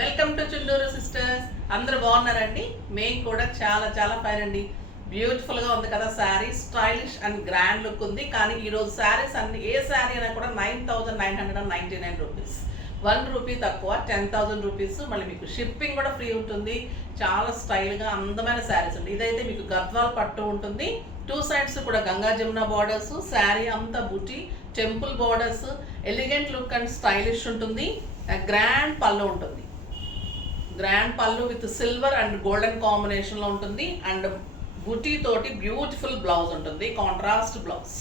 Welcome to Chunduru sisters. అందరూ బాగున్నారండి? మేము కూడా చాలా చాలా ఫైన్ అండి. బ్యూటిఫుల్గా ఉంది కదా sari, stylish and grand look ఉంది. కానీ ఈరోజు శారీస్ అన్ని ఏ శారీ అయినా కూడా 9,999 రూపీస్, 1 రూపీ తక్కువ, 10,000 రూపీస్. మళ్ళీ మీకు షిప్పింగ్ కూడా ఫ్రీ ఉంటుంది. చాలా స్టైల్గా అందమైన శారీస్ అండి. ఇదైతే మీకు గద్వాల్ పట్టు ఉంటుంది. 2 సైడ్స్ కూడా గంగా జమున బార్డర్స్, శారీ అంతా బుటీ temple borders, elegant look and stylish ఉంటుంది. గ్రాండ్ పళ్ళు ఉంటుంది. గ్రాండ్ పళ్ళు విత్ సిల్వర్ అండ్ గోల్డెన్ కాంబినేషన్లో ఉంటుంది. అండ్ బుటీ తోటి బ్యూటిఫుల్ బ్లౌజ్ ఉంటుంది, కాంట్రాస్ట్ బ్లౌజ్.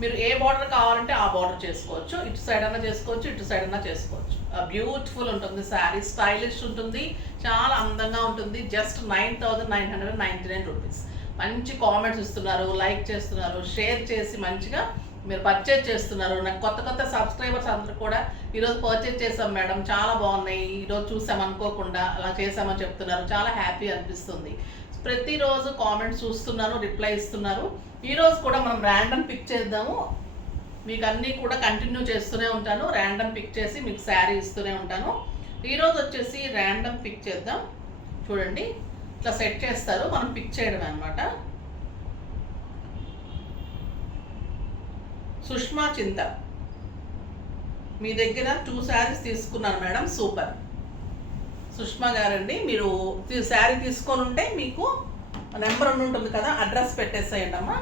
మీరు ఏ బార్డర్ కావాలంటే ఆ బార్డర్ చేసుకోవచ్చు. ఇటు సైడ్ అన్నా చేసుకోవచ్చు, ఇటు సైడ్ అన్నా చేసుకోవచ్చు. బ్యూటిఫుల్ ఉంటుంది శారీ, స్టైలిష్ ఉంటుంది, చాలా అందంగా ఉంటుంది. Just 9,999 rupees. మంచి కామెంట్స్ ఇస్తున్నారు, లైక్ చేస్తున్నారు, షేర్ చేసి మంచిగా మీరు పర్చేజ్ చేస్తున్నారు. నాకు కొత్త కొత్త సబ్స్క్రైబర్స్ అందరూ కూడా ఈరోజు పర్చేజ్ చేసాం మేడం, చాలా బాగున్నాయి, ఈరోజు చూసాం అనుకోకుండా అలా చేసామని చెప్తున్నారు. చాలా హ్యాపీ అనిపిస్తుంది. ప్రతిరోజు కామెంట్స్ చూస్తున్నారు, రిప్లై ఇస్తున్నారు. ఈరోజు కూడా మనం ర్యాండమ్ పిక్ చేద్దాము. మీకు అన్నీ కూడా కంటిన్యూ చేస్తూనే ఉంటాను. ర్యాండమ్ పిక్ చేసి మీకు శారీ ఇస్తూనే ఉంటాను. ఈరోజు వచ్చేసి ర్యాండమ్ పిక్ చేద్దాం. చూడండి, ఇట్లా సెట్ చేస్తారు, మనం పిక్ చేయడం అనమాట. సుష్మా చింత, మీ దగ్గర 2 శారీస్ తీసుకున్నాను మేడం, సూపర్. సుష్మా గారండి, మీరు శారీ తీసుకొని ఉంటే మీకు నెంబర్ ఉంటుంది కదా, అడ్రస్ పెట్టేసేయండి అమ్మా.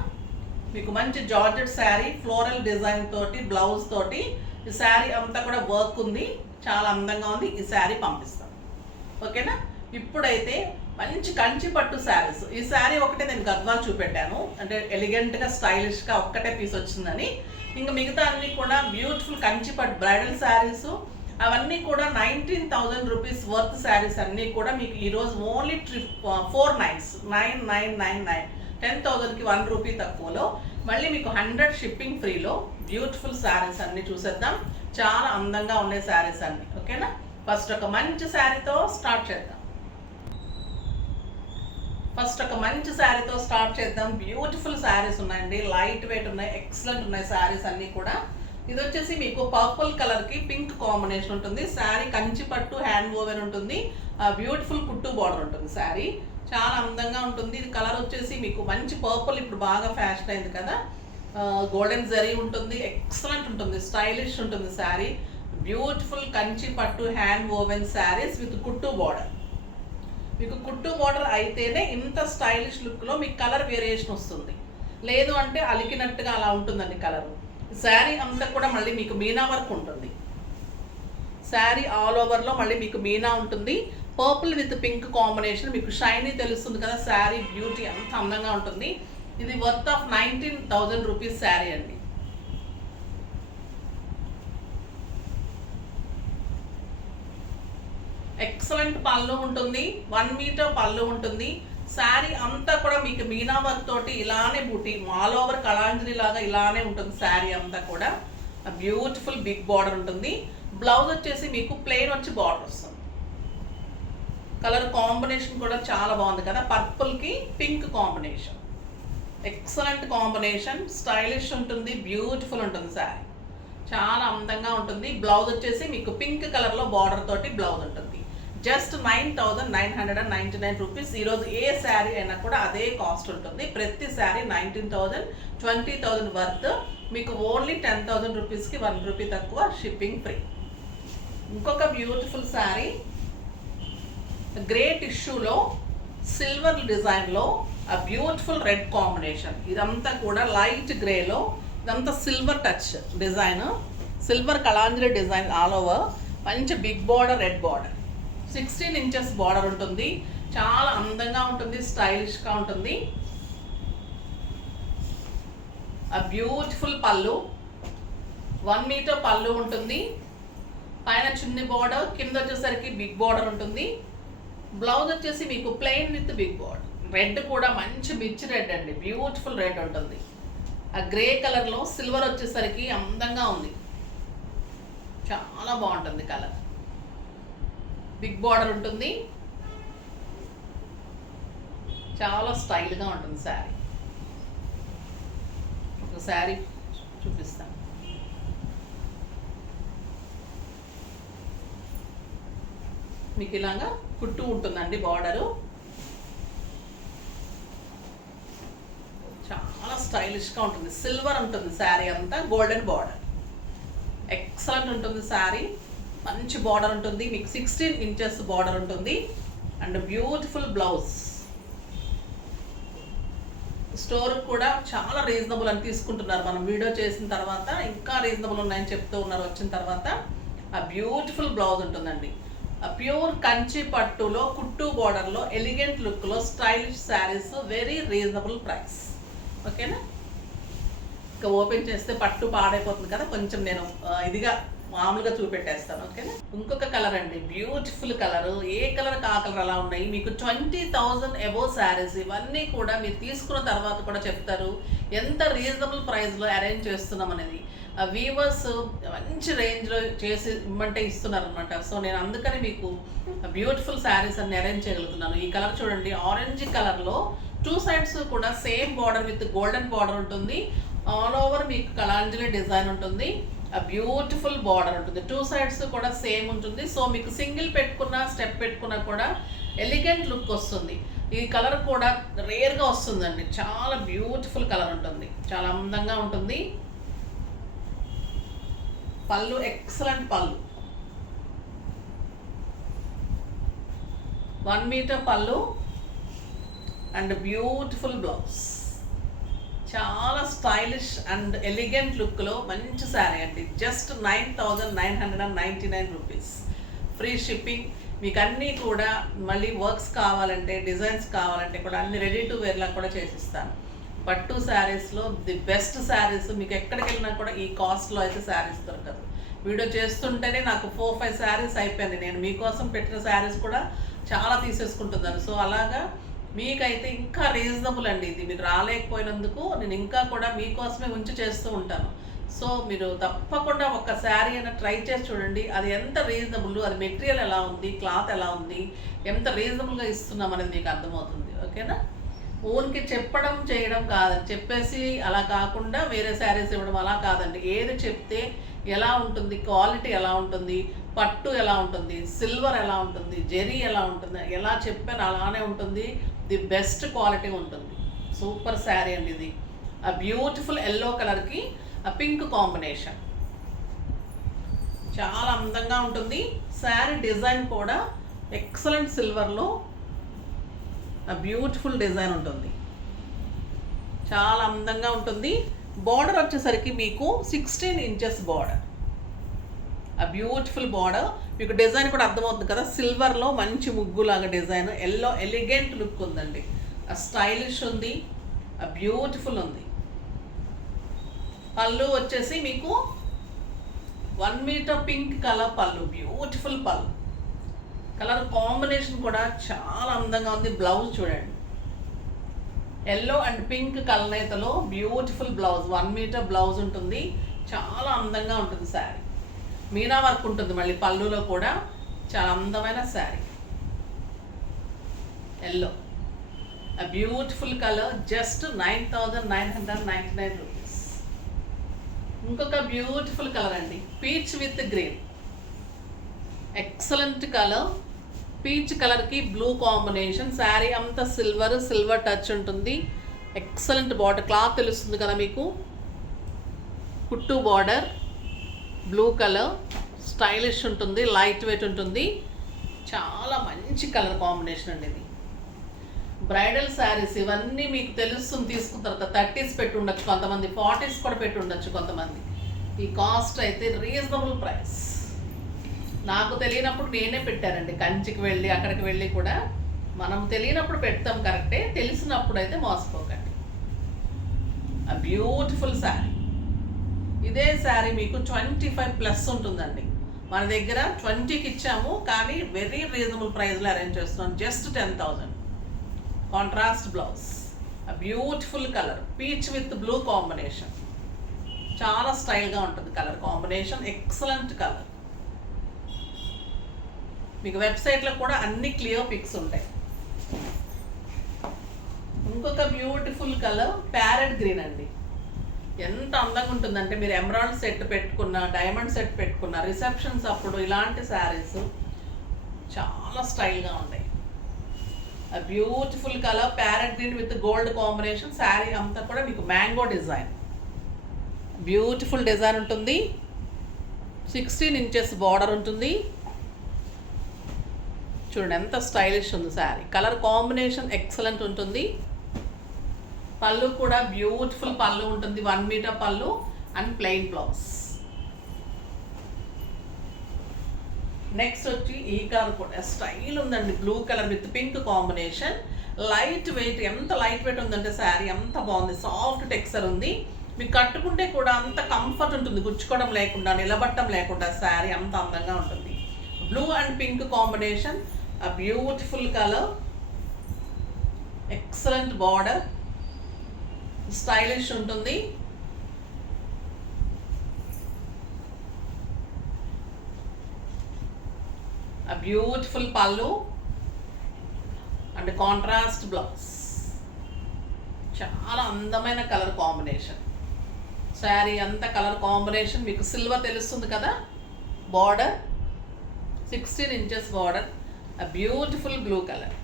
మీకు మంచి జార్జెట్ శారీ, ఫ్లోరల్ డిజైన్ తోటి, బ్లౌజ్ తోటి, ఈ శారీ అంతా కూడా వర్క్ ఉంది, చాలా అందంగా ఉంది. ఈ శారీ పంపిస్తాం, ఓకేనా? ఇప్పుడైతే మంచి కంచి పట్టు శారీస్. ఈ శారీ ఒకటే నేను గద్వాల్ చూపెట్టాను, అంటే ఎలిగెంట్గా స్టైలిష్గా ఒక్కటే పీస్ వచ్చిందని. ఇంకా మిగతా అన్నీ కూడా బ్యూటిఫుల్ కంచి పట్టు బ్రైడల్ శారీస్, అవన్నీ కూడా 19,000 రూపీస్ వర్త్ శారీస్ అన్నీ కూడా మీకు ఈరోజు ఓన్లీ 4 నైట్స్ 9,999, 10,000కి 1 రూపీ తక్కువలో, మళ్ళీ మీకు 100 షిప్పింగ్ ఫ్రీలో బ్యూటిఫుల్ శారీస్ అన్నీ చూసేద్దాం. చాలా అందంగా ఉండే శారీస్ అన్నీ, ఓకేనా? ఫస్ట్ ఒక మంచి శారీతో స్టార్ట్ చేద్దాం. బ్యూటిఫుల్ శారీస్ ఉన్నాయండి, లైట్ వెయిట్ ఉన్నాయి, ఎక్సలెంట్ ఉన్నాయి శారీస్ అన్నీ కూడా. ఇది వచ్చేసి మీకు పర్పుల్ కలర్కి పింక్ కాంబినేషన్ ఉంటుంది. శారీ కంచి పట్టు హ్యాండ్ ఓవెన్ ఉంటుంది, బ్యూటిఫుల్ కుట్టు బార్డర్ ఉంటుంది. శారీ చాలా అందంగా ఉంటుంది. ఇది కలర్ వచ్చేసి మీకు మంచి పర్పుల్, ఇప్పుడు బాగా ఫ్యాషన్ అయింది కదా. గోల్డెన్ జరీ ఉంటుంది, ఎక్సలెంట్ ఉంటుంది, స్టైలిష్ ఉంటుంది శారీ. బ్యూటిఫుల్ కంచి పట్టు హ్యాండ్ ఓవెన్ శారీస్ విత్ కుట్టు బార్డర్. మీకు కుట్టు బార్డర్ అయితేనే ఇంత స్టైలిష్ లుక్లో మీకు కలర్ వేరియేషన్ వస్తుంది, లేదు అంటే అలికినట్టుగా అలా ఉంటుందండి కలర్. శారీ అంతా కూడా మళ్ళీ మీకు మీనా వర్క్ ఉంటుంది. శారీ ఆల్ ఓవర్లో మళ్ళీ మీకు మీనా ఉంటుంది. పర్పుల్ విత్ పింక్ కాంబినేషన్, మీకు షైనీ తెలుస్తుంది కదా. శారీ బ్యూటీ అంత అందంగా ఉంటుంది. ఇది వర్త్ ఆఫ్ 19,000 రూపీస్ శారీ అండి. ఎక్సలెంట్ పళ్ళు ఉంటుంది, 1 మీటర్ పళ్ళు ఉంటుంది. శారీ అంతా కూడా మీకు మీనా వర్క్ తోటి ఇలానే బూటీ ఆల్ ఓవర్ కళాంజలి లాగా ఇలానే ఉంటుంది. శారీ అంతా కూడా బ్యూటిఫుల్ బిగ్ బార్డర్ ఉంటుంది. బ్లౌజ్ వచ్చేసి మీకు ప్లెయిన్ వచ్చి బార్డర్ వస్తుంది. కలర్ కాంబినేషన్ కూడా చాలా బాగుంది కదా, పర్పుల్కి pink combination, excellent combination, stylish ఉంటుంది, బ్యూటిఫుల్ ఉంటుంది. శారీ చాలా అందంగా ఉంటుంది. బ్లౌజ్ వచ్చేసి మీకు పింక్ కలర్లో బార్డర్ తోటి బ్లౌజ్ ఉంటుంది. Just 9,999 rupees. ఈరోజు ఏ శారీ అయినా కూడా అదే కాస్ట్ ఉంటుంది. ప్రతి శారీ 19,000, 20,000 వర్త్. మీకు ఓన్లీ 10,000 రూపీస్కి 1 రూపీ తక్కువ, షిప్పింగ్ ఫ్రీ. ఇంకొక బ్యూటిఫుల్ శారీ, గ్రే టిష్యూలో సిల్వర్ డిజైన్లో బ్యూటిఫుల్ రెడ్ కాంబినేషన్. ఇదంతా కూడా లైట్ గ్రేలో, ఇదంతా silver touch design, silver Kalanjali design all over. మంచి big border, red border, 16 inches border ఉంటుంది. చాలా అందంగా ఉంటుంది, స్టైలిష్గా ఉంటుంది. బ్యూటిఫుల్ పళ్ళు, 1 మీటర్ పళ్ళు ఉంటుంది. పైన చిన్ని బార్డర్, కింద వచ్చేసరికి బిగ్ బార్డర్ ఉంటుంది. బ్లౌజ్ వచ్చేసి మీకు plain with big border. Red కూడా మంచి మిర్చి రెడ్ అండి, బ్యూటిఫుల్ రెడ్ ఉంటుంది. ఆ గ్రే కలర్లో సిల్వర్ వచ్చేసరికి అందంగా ఉంది, చాలా బాగుంటుంది కలర్. బిగ్ బార్డర్ ఉంటుంది, చాలా స్టైల్గా ఉంటుంది శారీ. ఒక శారీ చూపిస్తాను. మీకు ఇలాగా కుట్టు ఉంటుందండి బార్డరు. చాలా స్టైలిష్గా ఉంటుంది. సిల్వర్ ఉంటుంది శారీ అంతా, గోల్డెన్ బార్డర్. ఎక్సలెంట్ ఉంటుంది శారీ. మంచి బార్డర్ ఉంటుంది, మీకు 16 ఇంచెస్ బార్డర్ ఉంటుంది అండ్ బ్యూటిఫుల్ బ్లౌజ్. స్టోర్ కూడా చాలా రీజనబుల్ అని తీసుకుంటున్నారు. మనం వీడియో చేసిన తర్వాత ఇంకా రీజనబుల్ ఉన్నాయని చెప్తూ ఉన్నారు. వచ్చిన తర్వాత ఆ బ్యూటిఫుల్ బ్లౌజ్ ఉంటుందండి. ఆ ప్యూర్ కంచి పట్టులో కుట్టు బార్డర్లో ఎలిగెంట్ లుక్లో stylish saris, very reasonable price. ఓకేనా? ఇంకా ఓపెన్ చేస్తే పట్టు పాడైపోతుంది కదా, కొంచెం నేను ఇదిగా మామూలుగా చూపెట్టేస్తాను. ఓకేనా? ఇంకొక కలర్ అండి, బ్యూటిఫుల్ కలర్. ఏ కలర్ ఆ కలర్ అలా ఉన్నాయి. మీకు 20,000 అబోవ్ శారీస్. ఇవన్నీ కూడా మీరు తీసుకున్న తర్వాత కూడా చెప్తారు ఎంత రీజనబుల్ ప్రైస్లో అరేంజ్ చేస్తున్నాం అనేది. వీవర్స్ మంచి రేంజ్లో చేసి ఇమ్మంటే ఇస్తున్నారు అనమాట. సో నేను అందుకని మీకు బ్యూటిఫుల్ శారీస్ అన్ని అరేంజ్ చేయగలుగుతున్నాను. ఈ కలర్ చూడండి, ఆరెంజ్ కలర్లో 2 సైడ్స్ కూడా same border with golden border ఉంటుంది. ఆల్ ఓవర్ మీకు కళాంజలి డిజైన్ ఉంటుంది. ఆ బ్యూటిఫుల్ బార్డర్ ఉంటుంది. 2 సైడ్స్ కూడా సేమ్ ఉంటుంది. సో మీకు సింగిల్ పెట్టుకున్నా, స్టెప్ పెట్టుకున్నా కూడా ఎలిగెంట్ లుక్ వస్తుంది. ఈ కలర్ కూడా రేర్గా వస్తుందండి. చాలా బ్యూటిఫుల్ కలర్ ఉంటుంది, చాలా అందంగా ఉంటుంది. పళ్ళు ఎక్సలెంట్ పళ్ళు, 1 మీటర్ పళ్ళు అండ్ బ్యూటిఫుల్ బ్లౌజ్. చాలా స్టైలిష్ అండ్ ఎలిగెంట్ లుక్లో మంచి శారీ అండి. Just 9,999 rupees. Free shipping. మీకు అన్నీ కూడా మళ్ళీ వర్క్స్ కావాలంటే, డిజైన్స్ కావాలంటే కూడా అన్ని రెడీ టు వేర్లా కూడా చేసిస్తాను. పట్టు శారీస్లో ది బెస్ట్ శారీస్. మీకు ఎక్కడికి వెళ్ళినా కూడా ఈ కాస్ట్లో అయితే శారీస్ దొరకదు. వీడియో చేస్తుంటేనే నాకు 4-5 శారీస్ అయిపోయింది. నేను మీకోసం పెట్టిన శారీస్ కూడా చాలా తీసేసుకుంటున్నాను. సో అలాగా మీకైతే ఇంకా రీజనబుల్ అండి. ఇది మీరు రాలేకపోయినందుకు నేను ఇంకా కూడా మీకోసమే ఉంచి చేస్తూ ఉంటాను. సో మీరు తప్పకుండా ఒక శారీ అయినా ట్రై చేసి చూడండి. అది ఎంత రీజనబుల్, అది మెటీరియల్ ఎలా ఉంది, క్లాత్ ఎలా ఉంది, ఎంత రీజనబుల్గా ఇస్తున్నాం అనేది మీకు అర్థమవుతుంది. ఓకేనా? ఊరికి చెప్పడం చేయడం కాదండి, చెప్పేసి అలా కాకుండా వేరే శారీస్ ఇవ్వడం అలా కాదండి. ఏది చెప్తే ఎలా ఉంటుంది, క్వాలిటీ ఎలా ఉంటుంది, పట్టు ఎలా ఉంటుంది, సిల్వర్ ఎలా ఉంటుంది, జెరీ ఎలా ఉంటుంది, ఎలా చెప్పాను అలానే ఉంటుంది. ది బెస్ట్ క్వాలిటీ ఉంటుంది. సూపర్ శారీ అండి ఇది. ఆ బ్యూటిఫుల్ ఎల్లో కలర్కి ఆ పింక్ కాంబినేషన్ చాలా అందంగా ఉంటుంది. శారీ డిజైన్ కూడా ఎక్సలెంట్ సిల్వర్లో ఆ బ్యూటిఫుల్ డిజైన్ ఉంటుంది, చాలా అందంగా ఉంటుంది. బార్డర్ వచ్చేసరికి మీకు 16 ఇంచెస్ బార్డర్. ఆ బ్యూటిఫుల్ బార్డర్. మీకు డిజైన్ కూడా అర్థమవుతుంది కదా, సిల్వర్లో మంచి ముగ్గులాగా డిజైన్. ఎల్లో ఎలిగెంట్ లుక్ ఉందండి. ఆ స్టైలిష్ ఉంది, ఆ బ్యూటిఫుల్ ఉంది. పళ్ళు వచ్చేసి మీకు 1 మీటర్ పింక్ కలర్ పళ్ళు, బ్యూటిఫుల్ పళ్ళు. కలర్ కాంబినేషన్ కూడా చాలా అందంగా ఉంది. బ్లౌజ్ చూడండి, ఎల్లో అండ్ పింక్ కలనేతలో బ్యూటిఫుల్ బ్లౌజ్. 1 మీటర్ బ్లౌజ్ ఉంటుంది, చాలా అందంగా ఉంటుంది శారీ. మీనా వర్క్ ఉంటుంది మళ్ళీ పళ్ళులో కూడా. చాలా అందమైన sari. Yellow a beautiful color, just 9,999 rupees. ఇంకొక బ్యూటిఫుల్ కలర్ అండి, peach with green. Excellent colour. Peach కలర్కి బ్లూ కాంబినేషన్. శారీ అంతా సిల్వర్ టచ్ ఉంటుంది. ఎక్సలెంట్ బార్డర్, క్లాత్ తెలుస్తుంది కదా మీకు. కుట్టు బార్డర్, బ్లూ కలర్, స్టైలిష్ ఉంటుంది, లైట్ వెయిట్ ఉంటుంది. చాలా మంచి కలర్ కాంబినేషన్ అండి ఇది. బ్రైడల్ శారీస్ ఇవన్నీ మీకు తెలుస్తుంది. తీసుకున్న తర్వాత 30s పెట్టి ఉండొచ్చు కొంతమంది, 40s కూడా పెట్టి ఉండొచ్చు కొంతమంది. ఈ కాస్ట్ అయితే రీజనబుల్ ప్రైస్. నాకు తెలియనప్పుడు నేనే పెట్టానండి. కంచికి వెళ్ళి అక్కడికి వెళ్ళి కూడా మనం తెలియనప్పుడు పెడతాం కరెక్టే, తెలిసినప్పుడు అయితే మోసపోకండి. ఆ బ్యూటిఫుల్ శారీ. ఇదే శారీ మీకు 25+ ఉంటుందండి. మన దగ్గర 20కి ఇచ్చాము, కానీ వెరీ రీజనబుల్ ప్రైస్లో అరేంజ్ చేస్తున్నాం. జస్ట్ 10,000. Contrast blouse. ఆ beautiful colour, peach with blue combination. చాలా స్టైల్గా ఉంటుంది కలర్ కాంబినేషన్. Excellent colour. మీకు వెబ్సైట్లో కూడా అన్ని క్లియర్ పిక్స్ ఉంటాయి. ఇంకొక బ్యూటిఫుల్ కలర్ ప్యారెట్ గ్రీన్ అండి. ఎంత అందంగా ఉంటుందంటే మీరు ఎమరాల్డ్ సెట్ పెట్టుకున్న, డైమండ్ సెట్ పెట్టుకున్న, రిసెప్షన్స్ అప్పుడు ఇలాంటి శారీస్ చాలా స్టైల్గా ఉంటాయి. Beautiful colour parrot green with gold combination. Sari అంతా కూడా మీకు మ్యాంగో డిజైన్, బ్యూటిఫుల్ డిజైన్ ఉంటుంది. 16 ఇంచెస్ బార్డర్ ఉంటుంది. చూడండి ఎంత స్టైలిష్ ఉంది శారీ. కలర్ కాంబినేషన్ ఎక్సలెంట్ ఉంటుంది. పళ్ళు కూడా బ్యూటిఫుల్ పళ్ళు ఉంటుంది. 1 మీటర్ పళ్ళు అండ్ ప్లెయిన్ బ్లౌజ్. నెక్స్ట్ వచ్చి ఈ కలర్ కూడా స్టైల్ ఉందండి. Blue colour with pink combination. Light weight, ఎంత లైట్ వెయిట్ ఉందంటే శారీ అంత బాగుంది. సాఫ్ట్ టెక్స్చర్ ఉంది. మీకు కట్టుకుంటే కూడా అంత కంఫర్ట్ ఉంటుంది, గుచ్చుకోవడం లేకుండా, నిలబట్టం లేకుండా శారీ అంత అందంగా ఉంటుంది. Blue and pink combination, beautiful colour, excellent border, stylish ఉంటుంది. బ్యూటిఫుల్ పళ్ళు అండ్ కాంట్రాస్ట్ బ్లౌజ్. చాలా అందమైన కలర్ కాంబినేషన్. శారీ అంతా కలర్ కాంబినేషన్ మీకు సిల్వర్ తెలుస్తుంది కదా. Border 16 inches border, beautiful blue colour.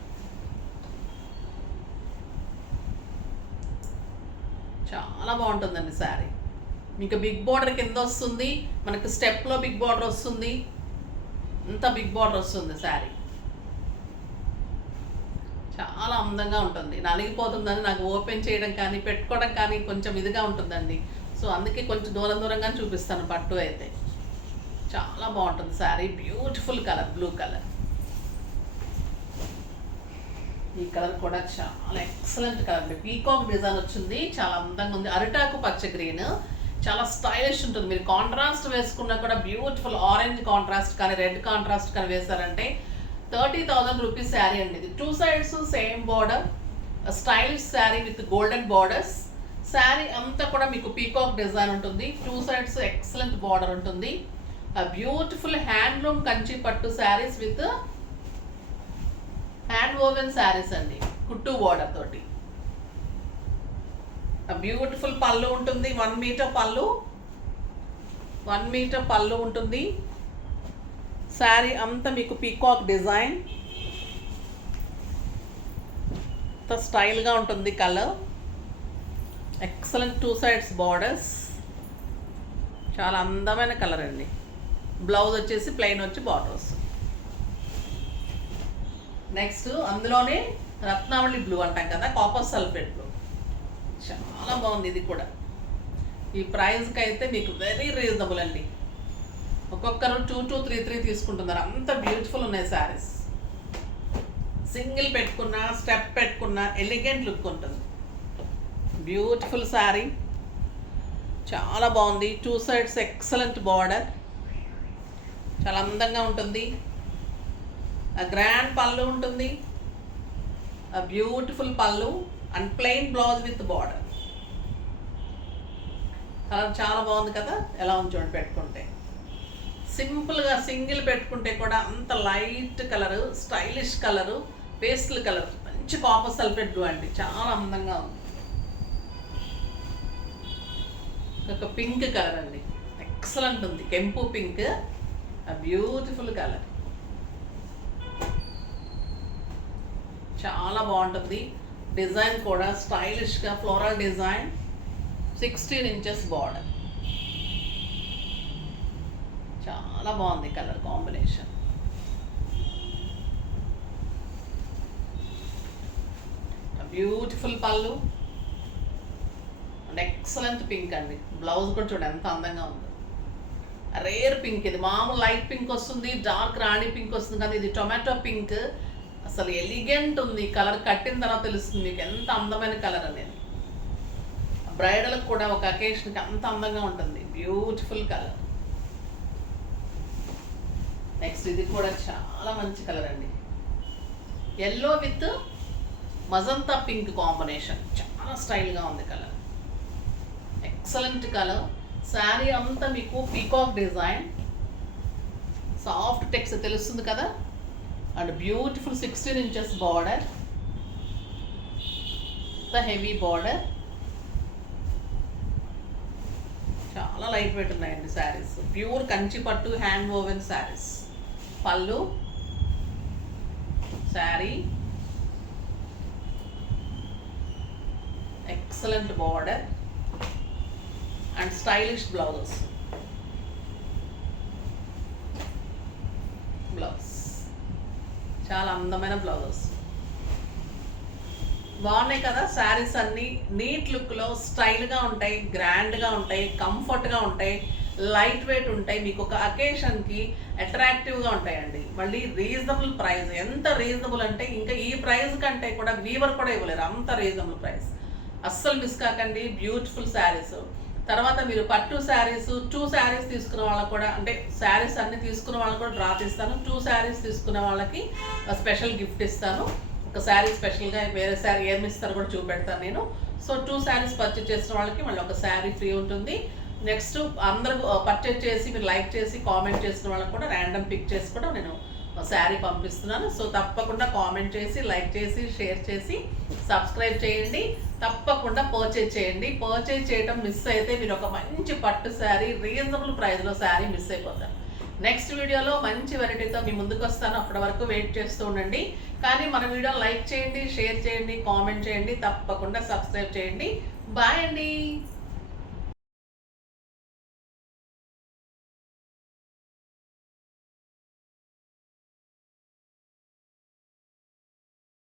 చాలా బాగుంటుందండి శారీ. మీకు బిగ్ బార్డర్ కింద వస్తుంది, మనకు స్టెప్లో బిగ్ బార్డర్ వస్తుంది, ఇంత బిగ్ బార్డర్ వస్తుంది శారీ. చాలా అందంగా ఉంటుంది. నలిగిపోతుందని నాకు ఓపెన్ చేయడం కానీ పెట్టుకోవడం కానీ కొంచెం ఇదిగా ఉంటుందండి. సో అందుకే కొంచెం దూరంగా చూపిస్తాను. పట్టు అయితే చాలా బాగుంటుంది sari. Beautiful colour blue colour. ఈ కలర్ కూడా చాలా ఎక్సలెంట్ కలర్ అండి. పీకాక్ డిజైన్ వచ్చింది, చాలా అందంగా ఉంది. అరిటాకు పచ్చ గ్రీన్, చాలా స్టైలిష్ ఉంటుంది. మీరు కాంట్రాస్ట్ వేసుకున్నా కూడా బ్యూటిఫుల్ ఆరెంజ్ కాంట్రాస్ట్ కానీ రెడ్ కాంట్రాస్ట్ కానీ వేశారంటే 30,000 రూపీస్ శారీ అండి. ఇది 2 sides same border, stylish sari with golden borders. Sari అంతా కూడా మీకు పీకాక్ డిజైన్ ఉంటుంది. 2 సైడ్స్ ఎక్సలెంట్ బార్డర్ ఉంటుంది. బ్యూటిఫుల్ హ్యాండ్లూమ్ కంచి పట్టు saris with hand woven saris అండి, కుట్టు బార్డర్ తోటి. బ్యూటిఫుల్ పళ్ళు ఉంటుంది. 1 మీటర్ పళ్ళు, 1 మీటర్ పళ్ళు ఉంటుంది. శారీ అంతా మీకు పీకాక్ డిజైన్, అంత స్టైల్గా ఉంటుంది. కలర్ ఎక్సలెంట్, 2 సైడ్స్ బార్డర్స్, చాలా అందమైన కలర్ అండి. బ్లౌజ్ వచ్చేసి ప్లెయిన్ వచ్చి బార్డర్ వస్తుంది. నెక్స్ట్ అందులోనే రత్నావళి బ్లూ అంటాం కదా, కాపర్ సల్ఫేట్ బ్లూ. చాలా బాగుంది ఇది కూడా. ఈ ప్రైస్కి అయితే మీకు వెరీ రీజనబుల్ అండి. ఒక్కొక్కరు 2,233 తీసుకుంటున్నారు. అంత బ్యూటిఫుల్ ఉన్నాయి శారీస్. సింగిల్ పెట్టుకున్నా, స్టెప్ పెట్టుకున్నా ఎలిగెంట్ లుక్ ఉంటుంది. బ్యూటిఫుల్ శారీ, చాలా బాగుంది. 2 సైడ్స్ ఎక్సలెంట్ బార్డర్, చాలా అందంగా ఉంటుంది. గ్రాండ్ పళ్ళు ఉంటుంది, బ్యూటిఫుల్ పళ్ళు and plain blouse with border. Colour చాలా బాగుంది కదా. ఎలా ఉంది చూడండి పెట్టుకుంటే. సింపుల్గా సింగిల్ పెట్టుకుంటే కూడా అంత light colour, stylish colour, pastel colour, మంచి కాపర్ సల్ఫేట్ బ్లూ అండి, చాలా అందంగా ఉంది. ఒక పింక్ కలర్ అండి, ఎక్సలెంట్ ఉంది. కెంపు పింక్, బ్యూటిఫుల్ కలర్, చాలా బాగుంటుంది. డిజైన్ కూడా స్టైలిష్గా ఫ్లోరల్ డిజైన్, 16 ఇంచెస్ బార్డర్. చాలా బాగుంది కలర్ కాంబినేషన్. బ్యూటిఫుల్ పళ్ళు అండ్ ఎక్సలెంట్ పింక్ అండి. బ్లౌజ్ కూడా చూడండి ఎంత అందంగా ఉందో. రేర్ పింక్ ఇది. మామూలు లైట్ పింక్ వస్తుంది, డార్క్ రాణి పింక్ వస్తుంది, కానీ ఇది టొమాటో పింక్. అసలు ఎలిగెంట్ ఉంది. కలర్ కట్టిన తర్వాత తెలుస్తుంది మీకు ఎంత అందమైన కలర్ అనేది. బ్రైడల్కి కూడా ఒక అకేషన్కి అంత అందంగా ఉంటుంది. Beautiful colour. నెక్స్ట్ ఇది కూడా చాలా మంచి కలర్ అండి. Yellow with magenta pink combination, చాలా స్టైల్గా ఉంది కలర్. Excellent colour. శారీ అంతా మీకు పీకాక్ డిజైన్, సాఫ్ట్ టెక్స్ తెలుస్తుంది కదా. And beautiful 16 inches border, the heavy border. చాలా లైట్ వెయిట్ ఉన్నాయండి శారీస్. ప్యూర్ కంచి పట్టు హ్యాండ్ ఓవెన్ శారీస్. పళ్ళు sari, excellent border and stylish blouses. Blouse చాలా అందమైన బ్లౌజెస్ బాగున్నాయి కదా. శారీస్ అన్నీ నీట్ లుక్లో స్టైల్గా ఉంటాయి, గ్రాండ్గా ఉంటాయి, కంఫర్ట్గా ఉంటాయి, లైట్ వెయిట్ ఉంటాయి, మీకు ఒక అకేషన్కి అట్రాక్టివ్గా ఉంటాయండి. మళ్ళీ రీజనబుల్ ప్రైస్, ఎంత రీజనబుల్ అంటే ఇంకా ఈ ప్రైస్ కంటే కూడా వీవర్ కూడా ఇవ్వలేరు, అంత రీజనబుల్ ప్రైస్. అస్సలు మిస్ కాకండి. బ్యూటిఫుల్ శారీస్. తర్వాత మీరు పట్టు శారీస్ 2 శారీస్ తీసుకున్న వాళ్ళకు కూడా, అంటే శారీస్ అన్ని తీసుకున్న వాళ్ళకి కూడా డ్రా తీస్తాను. 2 శారీస్ తీసుకున్న వాళ్ళకి స్పెషల్ గిఫ్ట్ ఇస్తాను. ఒక శారీ స్పెషల్గా, వేరే శారీ ఏమి ఇస్తారో కూడా చూపెడతాను నేను. సో 2 శారీస్ పర్చేజ్ చేసిన వాళ్ళకి మళ్ళీ ఒక శారీ ఫ్రీ ఉంటుంది. నెక్స్ట్ అందరూ పర్చేజ్ చేసి మీరు లైక్ చేసి కామెంట్ చేసిన వాళ్ళకి కూడా ర్యాండమ్ పిక్ చేసి కూడా నేను శారీ పంపిస్తున్నాను. సో తప్పకుండా కామెంట్ చేసి, లైక్ చేసి, షేర్ చేసి, సబ్స్క్రైబ్ చేయండి. తప్పకుండా పర్చేజ్ చేయండి. పర్చేజ్ చేయడం మిస్ అయితే మీరు ఒక మంచి పట్టు శారీ రీజనబుల్ ప్రైస్లో శారీ మిస్ అయిపోతారు. నెక్స్ట్ వీడియోలో మంచి వెరైటీతో మీ ముందుకు వస్తాను. అప్పటి వరకు వెయిట్ చేస్తూ ఉండండి. కానీ మన వీడియో లైక్ చేయండి, షేర్ చేయండి, కామెంట్ చేయండి, తప్పకుండా సబ్స్క్రైబ్ చేయండి. బాయ్ అండి.